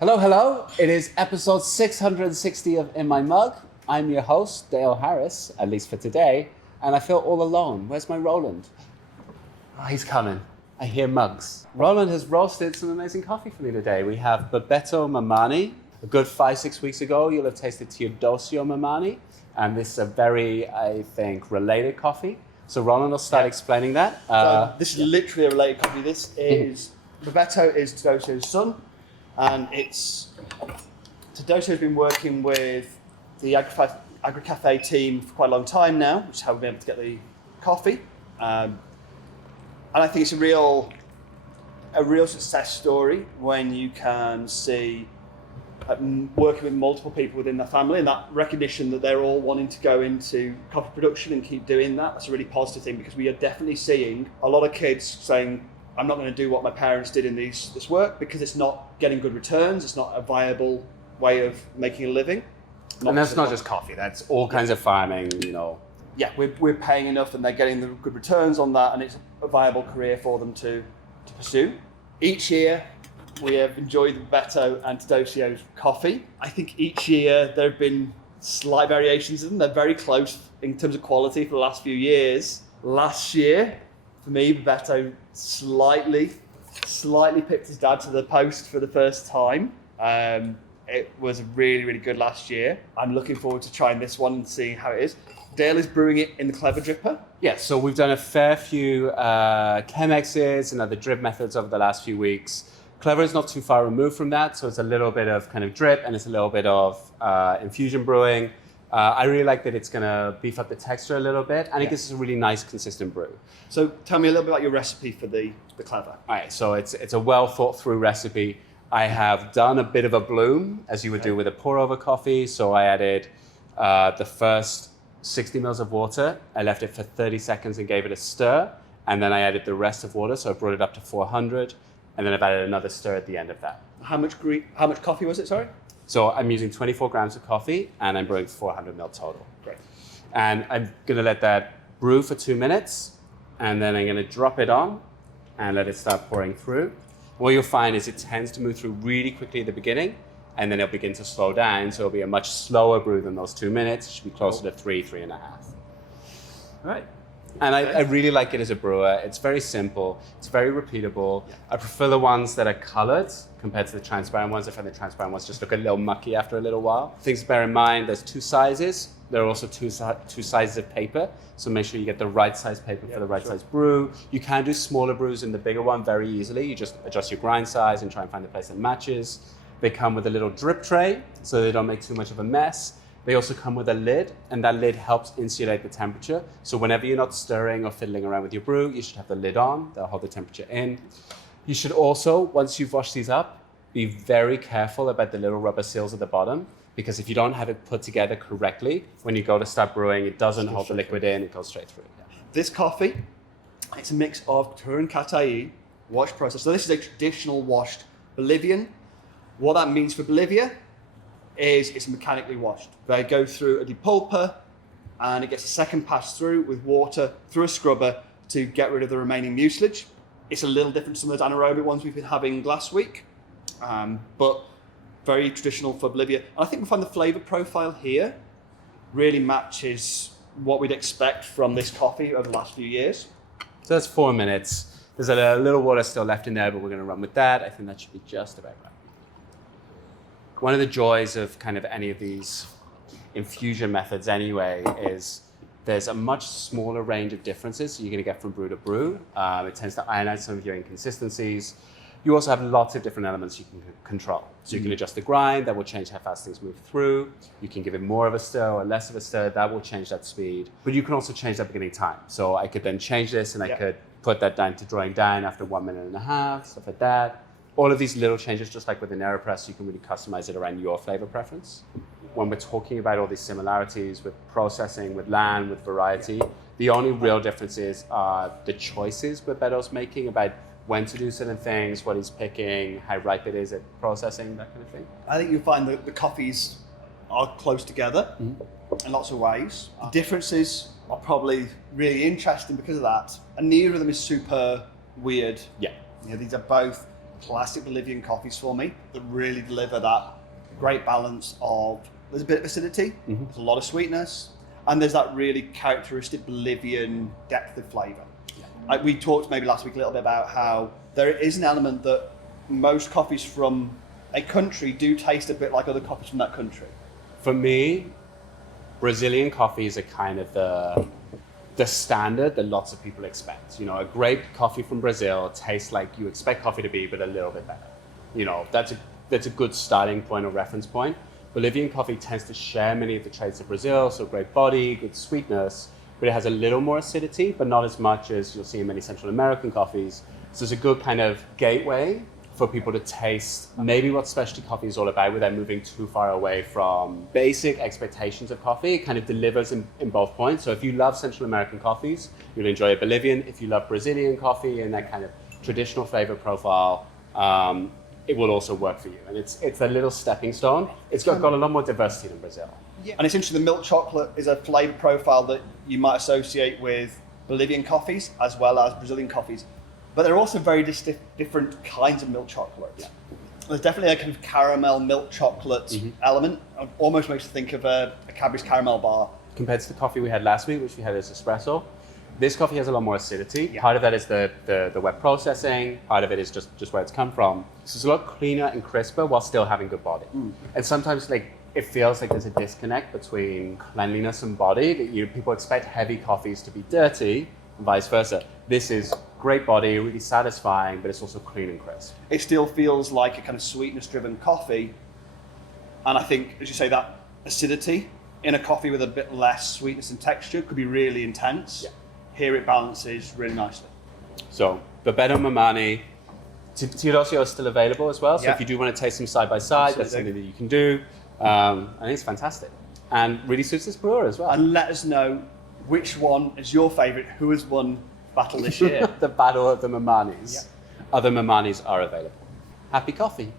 Hello, hello. It is episode 660 of In My Mug. I'm your host, Dale Harris, at least for today, and I feel all alone. Where's my Roland? Oh, he's coming. I hear mugs. Roland has roasted some amazing coffee for me today. We have Bebeto Mamani. A good 5-6 weeks ago, you'll have tasted Teodosio Mamani, and this is a very, I think, related coffee. So Roland will start explaining that. So this is literally a related coffee. This is, Bebeto is Teodosio's son. And Teodosio's been working with the Agri-Cafe team for quite a long time now, which is how we've been able to get the coffee. And I think it's a real success story when you can see working with multiple people within the family and that recognition that they're all wanting to go into coffee production and keep doing that. That's a really positive thing because we are definitely seeing a lot of kids saying, I'm not going to do what my parents did in this work because it's not getting good returns. It's not a viable way of making a living. And that's not just coffee. That's all kinds of farming, you know. Yeah, we're paying enough and they're getting the good returns on that and it's a viable career for them to pursue. Each year, we have enjoyed the Bebeto and Teodosio's coffee. I think each year there have been slight variations in them. They're very close in terms of quality for the last few years. Last year, for me, Bebeto slightly pipped his dad to the post for the first time. It was really, really good last year. I'm looking forward to trying this one and seeing how it is. Dale is brewing it in the Clever Dripper. Yeah, so we've done a fair few Chemexes and other drip methods over the last few weeks. Clever is not too far removed from that, so it's a little bit of kind of drip and it's a little bit of infusion brewing. I really like that it's going to beef up the texture a little bit and it gives us a really nice, consistent brew. So tell me a little bit about your recipe for the Clever. All right, so it's a well thought through recipe. I have done a bit of a bloom, as you would do with a pour over coffee. So I added the first 60 mils of water. I left it for 30 seconds and gave it a stir. And then I added the rest of water, so I brought it up to 400. And then I've added another stir at the end of that. How much coffee was it, sorry? So I'm using 24 grams of coffee and I'm brewing 400 ml total. Great. And I'm gonna let that brew for 2 minutes and then I'm gonna drop it on and let it start pouring through. What you'll find is it tends to move through really quickly at the beginning and then it'll begin to slow down. So it'll be a much slower brew than those 2 minutes. It should be closer to 3.5. All right. And I really like it as a brewer. It's very simple. It's very repeatable. Yeah. I prefer the ones that are colored compared to the transparent ones. I find the transparent ones just look a little mucky after a little while. Things to bear in mind, there's 2 sizes. There are also two sizes of paper. So make sure you get the right size paper for the right size brew. You can do smaller brews in the bigger one very easily. You just adjust your grind size and try and find the place that matches. They come with a little drip tray so they don't make too much of a mess. They also come with a lid, and that lid helps insulate the temperature. So whenever you're not stirring or fiddling around with your brew, you should have the lid on. That'll hold the temperature in. You should also, once you've washed these up, be very careful about the little rubber seals at the bottom, because if you don't have it put together correctly, when you go to start brewing, it doesn't hold the liquid in, it goes straight through. Yeah. This coffee, it's a mix of Turin Catai wash process. So this is a traditional washed Bolivian. What that means for Bolivia is it's mechanically washed. They go through a depulper and it gets a second pass through with water through a scrubber to get rid of the remaining mucilage. It's a little different to some of those anaerobic ones we've been having last week, but very traditional for Bolivia. And I think we find the flavor profile here really matches what we'd expect from this coffee over the last few years. So that's 4 minutes. There's a little water still left in there, but we're going to run with that. I think that should be just about right. One of the joys of kind of any of these infusion methods anyway is there's a much smaller range of differences you're going to get from brew to brew. It tends to iron out some of your inconsistencies. You also have lots of different elements you can control. So you can adjust the grind, that will change how fast things move through. You can give it more of a stir or less of a stir, that will change that speed. But you can also change that beginning time. So I could then change this and I could put that down to drawing down after 1.5 minutes, stuff like that. All of these little changes, just like with an AeroPress, you can really customize it around your flavor preference. When we're talking about all these similarities with processing, with land, with variety, the only real differences are the choices Bebeto's making about when to do certain things, what he's picking, how ripe it is at processing, that kind of thing. I think you'll find that the coffees are close together in lots of ways. The differences are probably really interesting because of that, and neither of them is super weird. Yeah. You know, these are both classic Bolivian coffees for me that really deliver that great balance of, there's a bit of acidity, there's a lot of sweetness, and there's that really characteristic Bolivian depth of flavour. Like we talked maybe last week a little bit about how there is an element that most coffees from a country do taste a bit like other coffees from that country. For me, Brazilian coffees are kind of the standard that lots of people expect. You know, a grape coffee from Brazil tastes like you expect coffee to be, but a little bit better. You know, that's a good starting point or reference point. Bolivian coffee tends to share many of the traits of Brazil, so great body, good sweetness, but it has a little more acidity, but not as much as you'll see in many Central American coffees. So it's a good kind of gateway for people to taste maybe what specialty coffee is all about without moving too far away from basic expectations of coffee. It kind of delivers in both points. So if you love Central American coffees, you'll enjoy a Bolivian. If you love Brazilian coffee and that kind of traditional flavor profile, it will also work for you. And it's a little stepping stone. It's got a lot more diversity than Brazil. Yeah. And it's interesting, the milk chocolate is a flavor profile that you might associate with Bolivian coffees as well as Brazilian coffees. But they're also very different kinds of milk chocolate. Yeah. There's definitely a kind of caramel milk chocolate element. It almost makes you think of a Cadbury's caramel bar. Compared to the coffee we had last week, which we had as espresso, this coffee has a lot more acidity. Yeah. Part of that is the wet processing. Part of it is just where it's come from. So it's a lot cleaner and crisper while still having good body. And sometimes it feels like there's a disconnect between cleanliness and body. That people expect heavy coffees to be dirty, and vice versa. This is great body, really satisfying, but it's also clean and crisp. It still feels like a kind of sweetness-driven coffee. And I think, as you say, that acidity in a coffee with a bit less sweetness and texture could be really intense. Yeah. Here it balances really nicely. So, Bebeto Mamani. Tirosio is still available as well, so if you do want to taste them side by side, that's something that you can do. I think it's fantastic. And really suits this brewer as well. And let us know which one is your favourite, who has won battle this year. The battle of the Mamanis. Yeah. Other Mamanis are available. Happy coffee.